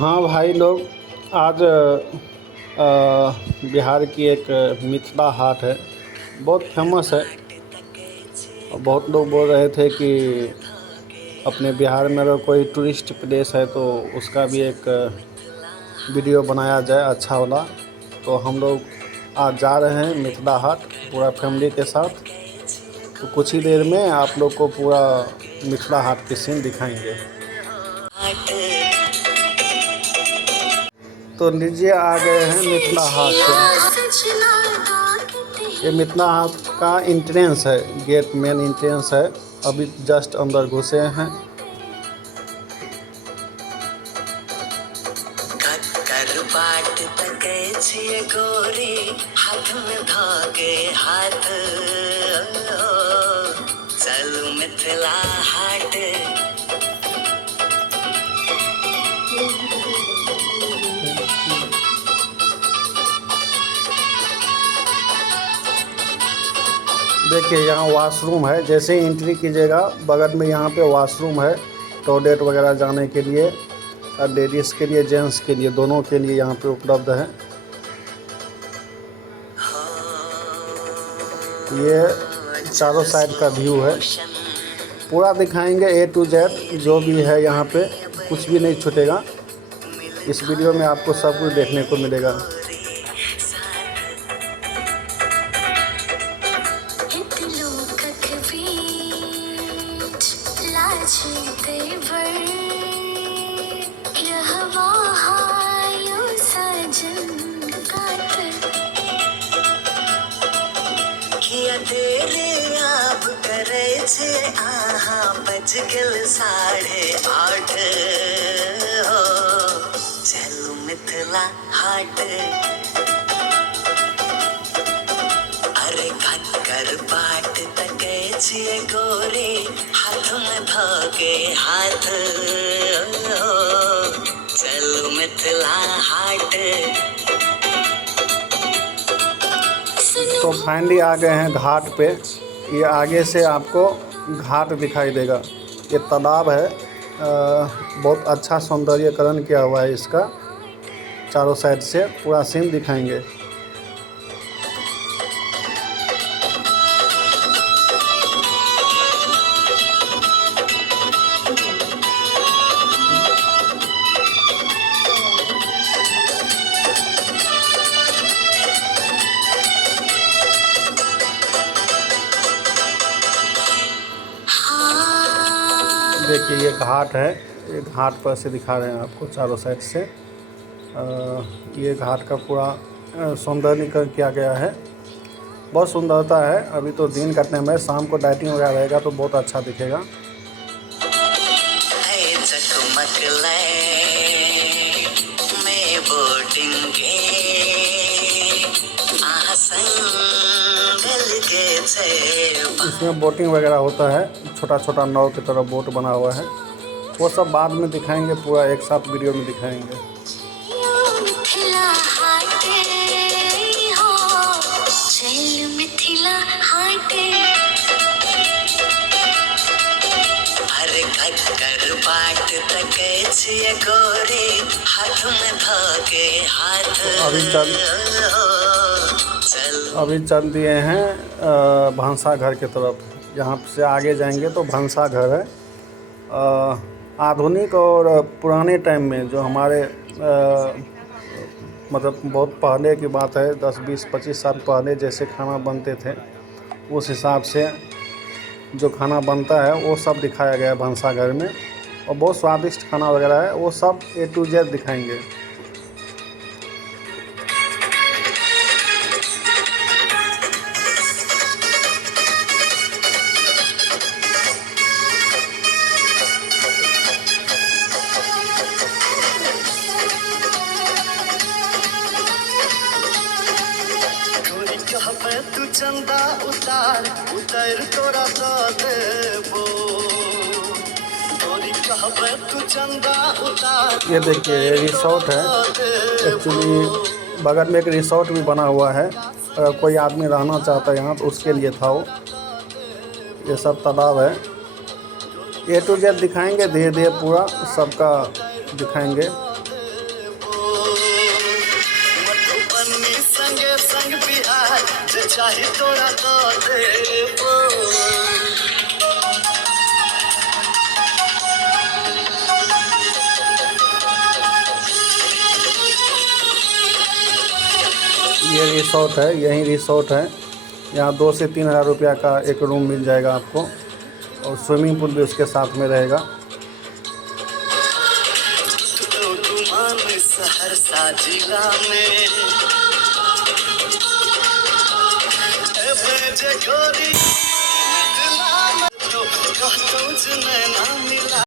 हाँ भाई लोग, आज बिहार की एक मिथिला हाट है, बहुत फेमस है। और बहुत लोग बोल रहे थे कि अपने बिहार में अगर कोई टूरिस्ट प्लेस है तो उसका भी एक वीडियो बनाया जाए अच्छा वाला। तो हम लोग आज जा रहे हैं मिथिला हाट पूरा फैमिली के साथ। तो कुछ ही देर में आप लोग को पूरा मिथिला हाट की सीन दिखाएंगे। तो लीजिए, आ गए हैं मिथिला हाट। ये मिथिला हाट का इंट्रेंस है, गेट मेन इंट्रेंस है। अभी जस्ट अंदर घुसे हैं। बाट तके छिए गोरी हाथ में धागे हाथ चलू मिथिला हाट। देखिए, यहाँ वॉशरूम है। जैसे ही एंट्री कीजिएगा बगल में यहाँ पे वॉशरूम है, टॉयलेट वगैरह जाने के लिए। लेडीज़ के लिए, जेंट्स के लिए, दोनों के लिए यहाँ पे उपलब्ध है। ये चारों साइड का व्यू है, पूरा दिखाएंगे A to Z। जो भी है यहाँ पे कुछ भी नहीं छूटेगा। इस वीडियो में आपको सब कुछ देखने को मिलेगा। आहा बज गल 8:30 हो चलू मिथिला हाट। अरे कर बाट तके छिए गोरी हाथ में धागे हाथ चलू मिथिला हाट। तो फाइनली आ गए हैं घाट पे। ये आगे से आपको घाट दिखाई देगा। ये तालाब है, बहुत अच्छा सौंदर्यकरण किया हुआ है इसका। चारों साइड से पूरा सीन दिखाएंगे। देखिए, ये घाट है। ये घाट पर से दिखा रहे हैं आपको चारों साइड से। ये घाट का पूरा सौंदर्यीकरण किया गया है, बहुत सुंदरता है। अभी तो दिन का टाइम है, शाम को लाइटिंग वगैरह रहेगा तो बहुत अच्छा दिखेगा। इसमें बोटिंग वगैरह होता है, छोटा छोटा नाव की तरह बोट बना हुआ है। वो सब बाद में दिखाएंगे, पूरा एक साथ वीडियो में दिखाएंगे। अभी चल दिए हैं भंसा घर की तरफ। यहाँ से आगे जाएंगे तो भंसा घर है। आधुनिक और पुराने टाइम में जो हमारे मतलब बहुत पहले की बात है, 10, 20, 25 साल पहले जैसे खाना बनते थे, उस हिसाब से जो खाना बनता है वो सब दिखाया गया है भंसा घर में। और बहुत स्वादिष्ट खाना वगैरह है, वो सब A to Z दिखाएंगे। तू चंदा उतार उतर तोरा देबो गोरी कहबे तू चंदा उतार। ये देखिए, ये रिसोर्ट है। एक्चुअली बगल में एक रिसोर्ट भी बना हुआ है। अगर कोई आदमी रहना चाहता है यहाँ तो उसके लिए था वो। ये सब तालाब है। A to Z दिखाएंगे, धीरे धीरे पूरा सबका दिखाएंगे। यूपी संगे संग बिहार जे चाही तोरा द देबो ये रिसोर्ट है, यही रिसोर्ट है। यहाँ 2 से 3 हज़ार रुपया का एक रूम मिल जाएगा आपको, और स्विमिंग पूल भी उसके साथ में रहेगा। तो गुमान सहरसा जिला में एबे जे गोरी मिथिला में तो कहतौ जे नैना मिला